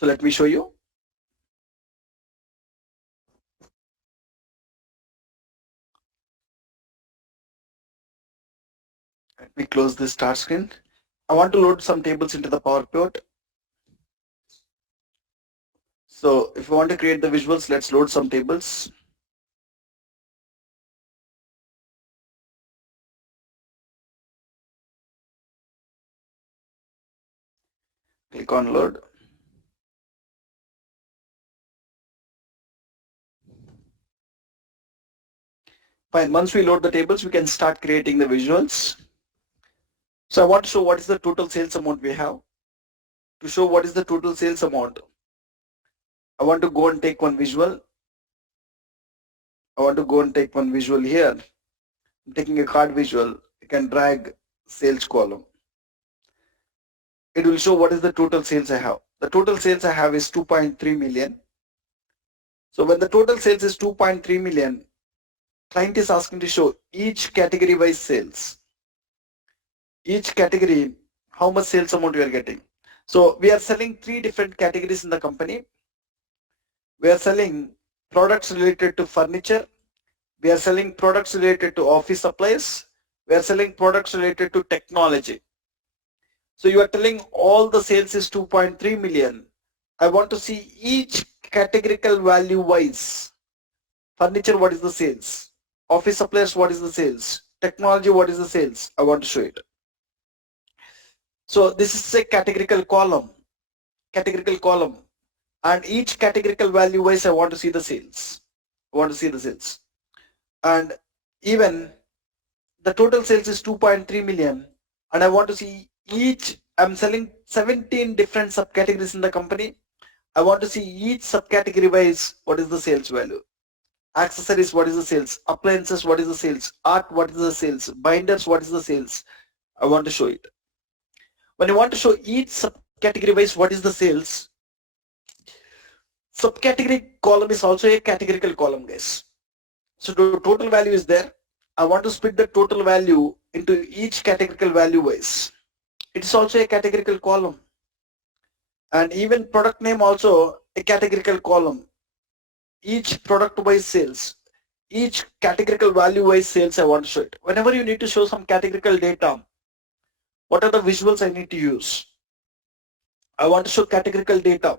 So let me show you. Let me close this start screen. I want to load some tables into the PowerPoint. So if you want to create the visuals, let's load some tables. Click on load. Fine, once we load the tables, we can start creating the visuals. So I want to show what is the total sales amount we have. To show what is the total sales amount, I want to go and take one visual. I want to go and take one visual here. I'm taking a card visual. You can drag sales column. It will show what is the total sales I have. The total sales I have is 2.3 million. So when the total sales is 2.3 million, client is asking to show each category wise sales. Each category, how much sales amount we are getting. So we are selling 3 different categories in the company. We are selling products related to furniture. We are selling products related to office supplies. We are selling products related to technology. So you are telling all the sales is 2.3 million. I want to see each categorical value wise. Furniture, what is the sales? Office supplies, what is the sales? Technology, what is the sales? I want to show it. So this is a categorical column. And each categorical value wise, I want to see the sales. And even the total sales is 2.3 million. And I want to see each, I'm selling 17 different subcategories in the company. I want to see each subcategory wise, what is the sales value? Accessories, what is the sales? Appliances, what is the sales? Art, what is the sales? Binders, what is the sales? I want to show it. When you want to show each subcategory wise, what is the sales? Subcategory column is also a categorical column, guys. So the total value is there. I want to split the total value into each categorical value wise. It is also a categorical column. And even product name also a categorical column. Each product wise sales, each categorical value wise sales, I want to show it. Whenever you need to show some categorical data, what are the visuals I need to use? I want to show categorical data.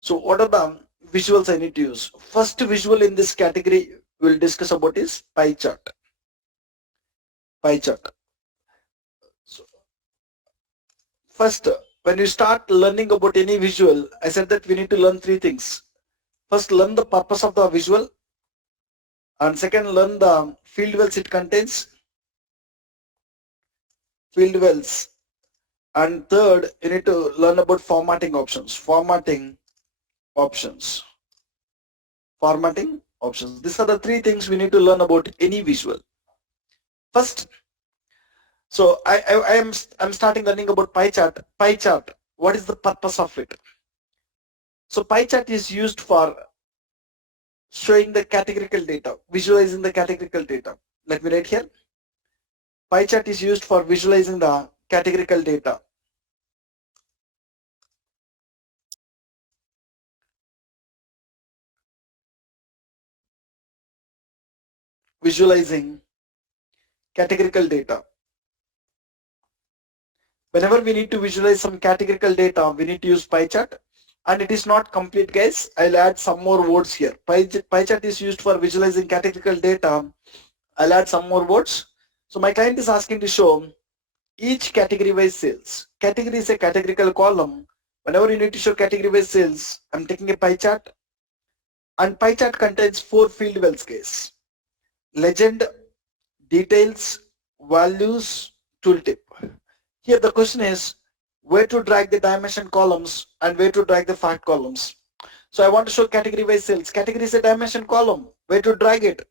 So what are the visuals I need to use? First visual in this category we'll discuss about is pie chart. So first, when you start learning about any visual, I said that we need to learn 3 things. First, learn the purpose of the visual, and second, learn the field wells it contains. And third, you need to learn about formatting options. These are the 3 things we need to learn about any visual. First, so I'm starting learning about pie chart. Pie chart, what is the purpose of it? So pie chart is used for showing the categorical data, visualizing the categorical data. Let me write here. Pie chart is used for visualizing the categorical data. Visualizing categorical data. Whenever we need to visualize some categorical data, we need to use pie chart. And it is not complete, guys. I'll add some more words here. Pie chart is used for visualizing categorical data. I'll add some more words. So my client is asking to show each category wise sales. Category is a categorical column. Whenever you need to show category wise sales, I'm taking a pie chart. And pie chart contains 4 field wells, guys. Legend, details, values, tooltip. Here the question is where to drag the dimension columns and where to drag the fact columns. So I want to show category wise sales. Category is a dimension column. Where to drag it?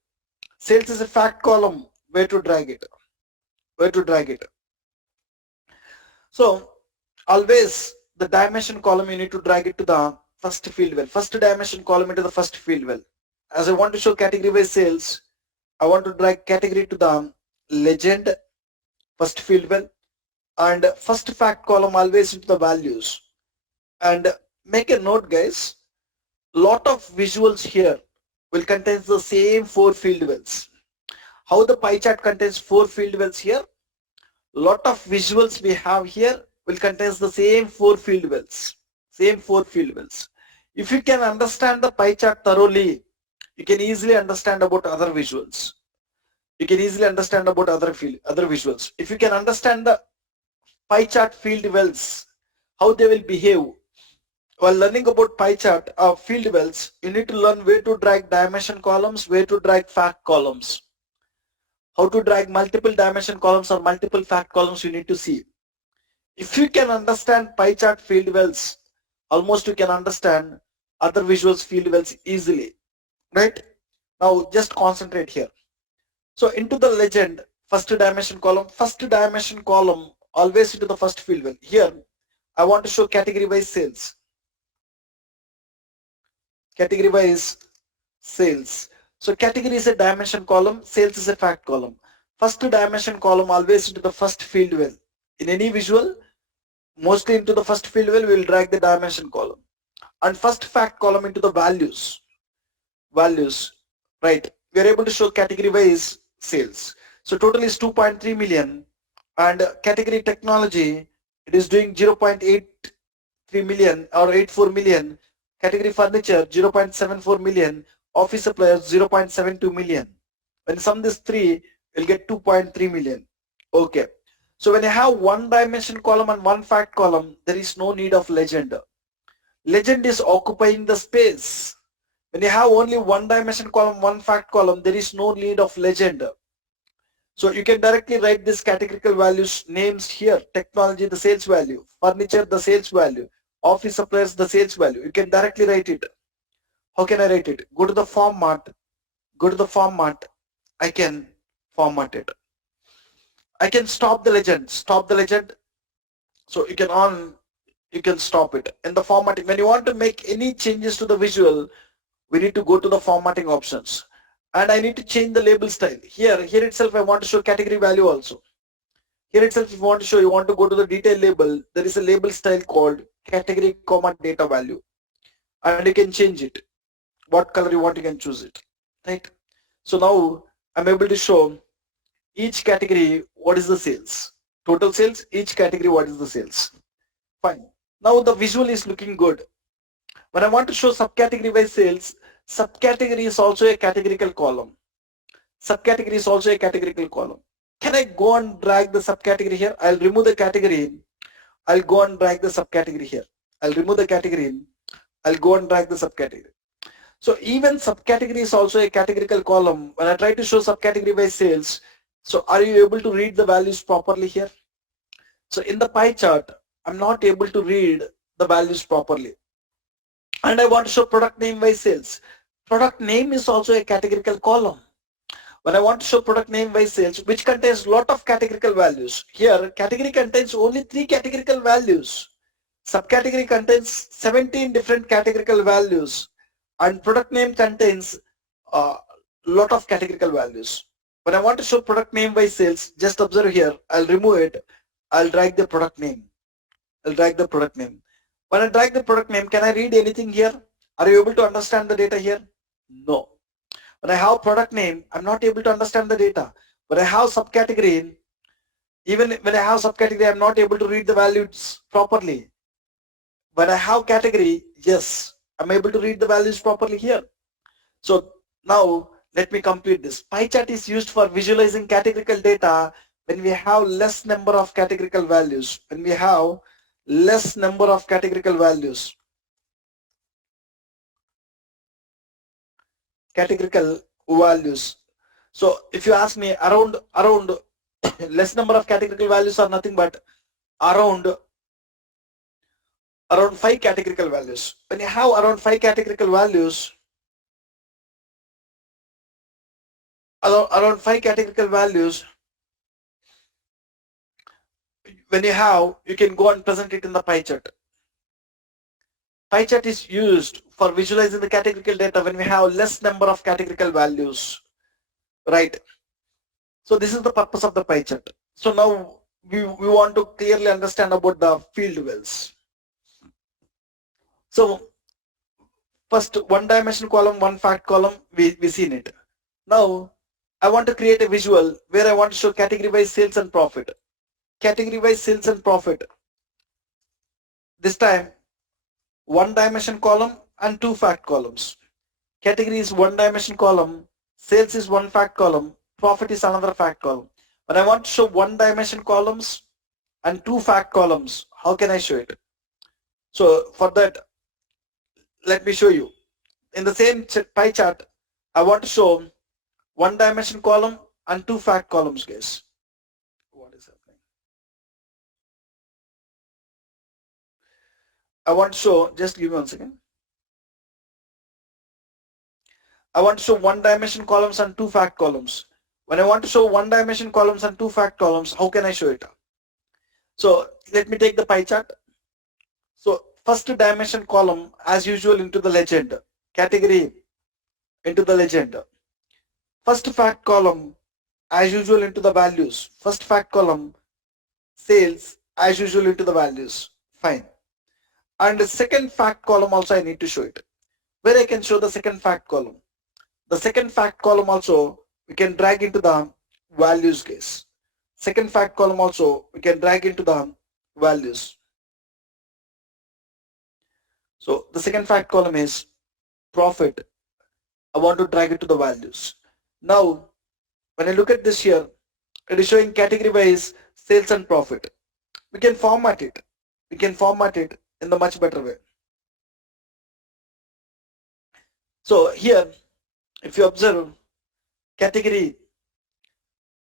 Sales is a fact column. Where to drag it? So always the dimension column you need to drag it to the first field well. First dimension column into the first field well. As I want to show category wise sales, I want to drag category to the legend first field well, and first fact column always into the values, and make a note, guys. Lot of visuals here will contain the same 4 field wells. How the pie chart contains 4 field wells here? Lot of visuals we have here will contain the same 4 field wells. Same 4 field wells. If you can understand the pie chart thoroughly, you can easily understand about other visuals. You can easily understand about other visuals. If you can understand the pie chart field wells, how they will behave. While learning about pie chart of field wells, you need to learn where to drag dimension columns, where to drag fact columns. How to drag multiple dimension columns or multiple fact columns you need to see. If you can understand pie chart field wells, almost you can understand other visuals field wells easily, right? Now just concentrate here. So into the legend, first dimension column always into the first field well. Here I want to show category wise sales. Category wise sales. So category is a dimension column, sales is a fact column. First dimension column always into the first field well. In any visual, mostly into the first field well, we will drag the dimension column. And first fact column into the values. Right? We are able to show category wise sales. So total is 2.3 million, and category technology, it is doing 0.83 million or 84 million. Category furniture 0.74 million. Office suppliers 0.72 million. When sum this three, you'll get 2.3 million. Okay. So when you have one dimension column and one fact column, there is no need of legend. Legend is occupying the space. When you have only one dimension column, one fact column, there is no need of legend. So you can directly write this categorical values names here. Technology, the sales value. Furniture, the sales value. Office supplies, the sales value. You can directly write it. How can I write it? Go to the format. Go to the format. I can format it. I can stop the legend. Stop the legend. So you can stop it. In the formatting, when you want to make any changes to the visual, we need to go to the formatting options. And I need to change the label style. Here itself I want to show category value also. Here itself if you want to show, you want to go to the detail label, there is a label style called category, data value. And you can change it. What color you want, you can choose it. Right? So now I'm able to show each category what is the sales. Total sales, each category what is the sales. Fine. Now the visual is looking good. When I want to show subcategory wise sales, subcategory is also a categorical column. Subcategory is also a categorical column. Can I go and drag the subcategory here? I'll remove the category. I'll go and drag the subcategory here. I'll remove the category. I'll go and drag the subcategory. So even subcategory is also a categorical column. When I try to show subcategory by sales, so are you able to read the values properly here? So in the pie chart, I'm not able to read the values properly. And I want to show product name by sales. Product name is also a categorical column. When I want to show product name by sales, which contains lot of categorical values. Here, category contains only 3 categorical values. Subcategory contains 17 different categorical values. And product name contains a lot of categorical values. When I want to show product name by sales, just observe here, I'll remove it. I'll drag the product name. I'll drag the product name. When I drag the product name, can I read anything here? Are you able to understand the data here? No. When I have product name, I'm not able to understand the data. When I have subcategory, even when I have subcategory, I'm not able to read the values properly. When I have category, yes, I'm able to read the values properly here. So now let me complete this. Pie chart is used for visualizing categorical data when we have less number of categorical values. When we have less number of categorical values. Categorical values. So if you ask me around less number of categorical values are nothing but around 5 categorical values. When you have around 5 categorical values, around 5 categorical values, when you have, you can go and present it in the pie chart. Pie chart is used for visualizing the categorical data when we have less number of categorical values, right? So this is the purpose of the pie chart. So now we want to clearly understand about the field wells. So first one dimension column, one fact column, we seen it. Now I want to create a visual where I want to show category wise sales and profit. Category wise sales and profit. This time one dimension column and two fact columns. Category is one dimension column, sales is one fact column, profit is another fact column. When I want to show one dimension columns and two fact columns, how can I show it? So for that, let me show you. In the same pie chart, I want to show one dimension column and two fact columns, guys. What is happening? I want to show, just give me 1 second. I want to show one dimension columns and two fact columns. When I want to show one dimension columns and two fact columns, how can I show it? So let me take the pie chart. So first dimension column as usual into the legend, category into the legend. First fact column as usual into the values. First fact column sales as usual into the values. Fine. And the second fact column also I need to show it. Where I can show the second fact column. The second fact column also we can drag into the values, guys. Second fact column also we can drag into the values. So the second fact column is profit. I want to drag it to the values. Now when I look at this here, it is showing category wise sales and profit. We can format it. We can format it in the much better way. So here, if you observe category,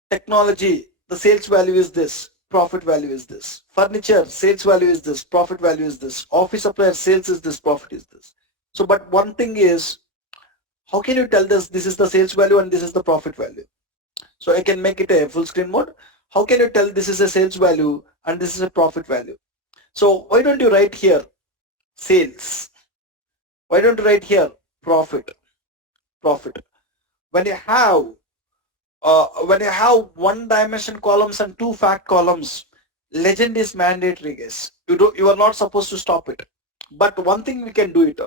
technology, the sales value is this, profit value is this. Furniture, sales value is this, profit value is this. Office supplier, sales is this, profit is this. So, but one thing is, how can you tell this is the sales value and this is the profit value? So I can make it a full screen mode. How can you tell this is a sales value and this is a profit value? So why don't you write here sales? Why don't you write here profit? Profit. When you have one dimension columns and two fact columns, legend is mandatory, guys. You are not supposed to stop it. But one thing we can do it.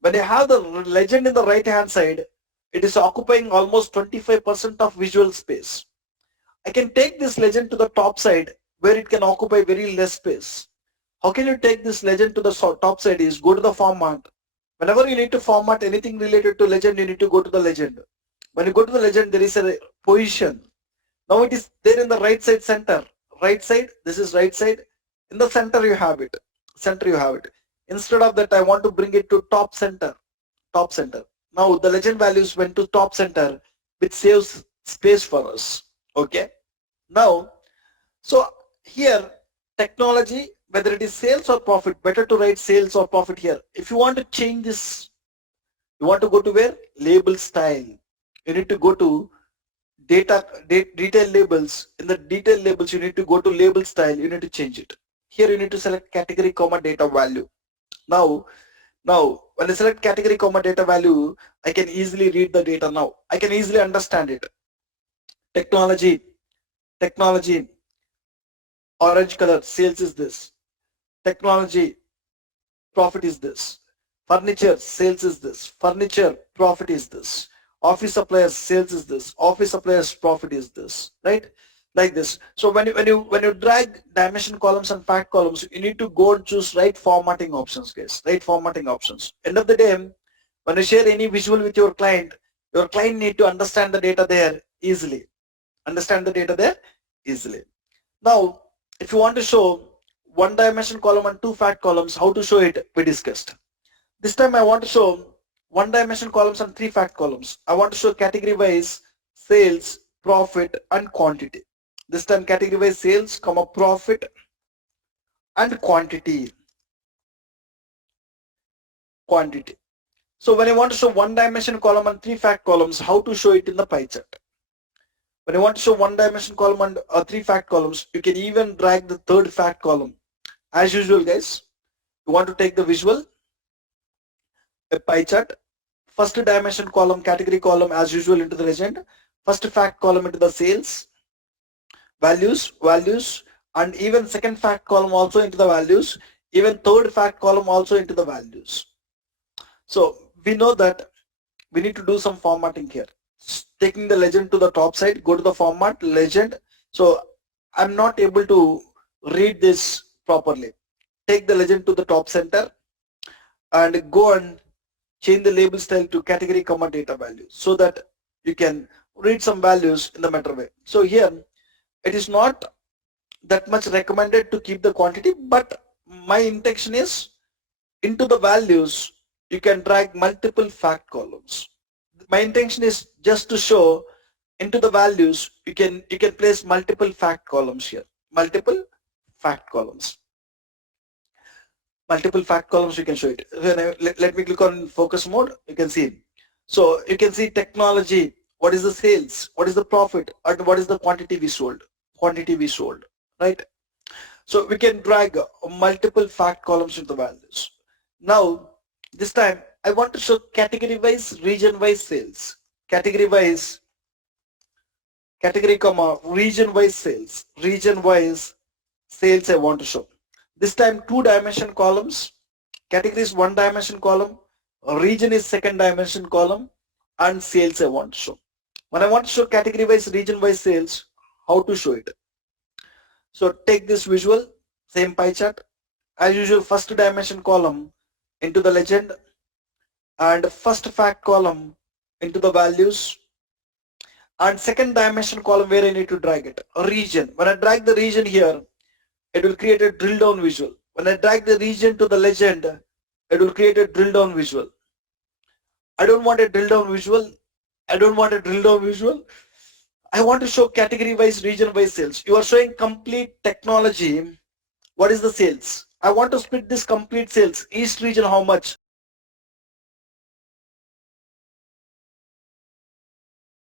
When you have the legend in the right hand side, it is occupying almost 25% of visual space. I can take this legend to the top side where it can occupy very less space. How can you take this legend to the top side is go to the format. Whenever you need to format anything related to legend, you need to go to the legend. When you go to the legend, there is a position. Now it is there in the right side center. Right side, this is right side. In the center you have it. Center you have it. Instead of that, I want to bring it to top center. Top center. Now the legend values went to top center, which saves space for us. Okay. Now, so here technology, whether it is sales or profit, better to write sales or profit here. If you want to change this, you want to go to where? Label style. You need to go to detail labels. In the detail labels, you need to go to label style. You need to change it. Here you need to select category, comma, data value. Now when I select category, comma, data value, I can easily read the data now. I can easily understand it. Technology, orange color, sales is this. Technology, profit is this. Furniture, sales is this. Furniture, profit is this. Office suppliers, sales is this. Office suppliers, profit is this. Right? Like this. So when you drag dimension columns and fact columns, you need to go and choose right formatting options, guys. Right formatting options. End of the day, when you share any visual with your client need to understand the data there easily. Understand the data there easily. Now, if you want to show one dimension column and two fact columns, how to show it, we discussed. This time I want to show one dimension columns and three fact columns. I want to show category wise sales, profit and quantity. This time category wise sales, comma, profit and quantity. So when I want to show one dimension column and three fact columns, how to show it in the pie chart? When you want to show one dimension column and three fact columns, you can even drag the third fact column. As usual, guys, you want to take the visual, a pie chart, first dimension column, category column as usual into the legend, first fact column into the sales, values, and even second fact column also into the values, even third fact column also into the values. So we know that we need to do some formatting here. Taking the legend to the top side, go to the format, legend. So I'm not able to read this properly. Take the legend to the top center and go and change the label style to category comma data values so that you can read some values in the better way. So here it is not that much recommended to keep the quantity, but my intention is into the values you can drag multiple fact columns. My intention is just to show into the values you can place multiple fact columns here. Multiple fact columns. Multiple fact columns you can show it. Let me click on focus mode. You can see. So you can see technology. What is the sales? What is the profit? And what is the quantity we sold? Quantity we sold. Right? So we can drag multiple fact columns into the values. Now, this time I want to show category wise, region wise sales. Category wise, category comma, region wise sales. Region wise sales I want to show. This time 2-dimension columns. Category is 1-dimension column. Region is 2nd-dimension column. And sales I want to show. When I want to show category wise, region wise sales, how to show it? So take this visual, same pie chart. As usual, 1st-dimension column into the legend and 1st fact column into the values and 2nd-dimension column where I need to drag it, a region. When I drag the region here, it will create a drill down visual. When I drag the region to the legend, it will create a drill down visual. I don't want a drill down visual. I don't want a drill down visual. I want to show category wise, region wise sales. You are showing complete technology. What is the sales? I want to split this complete sales. East region how much?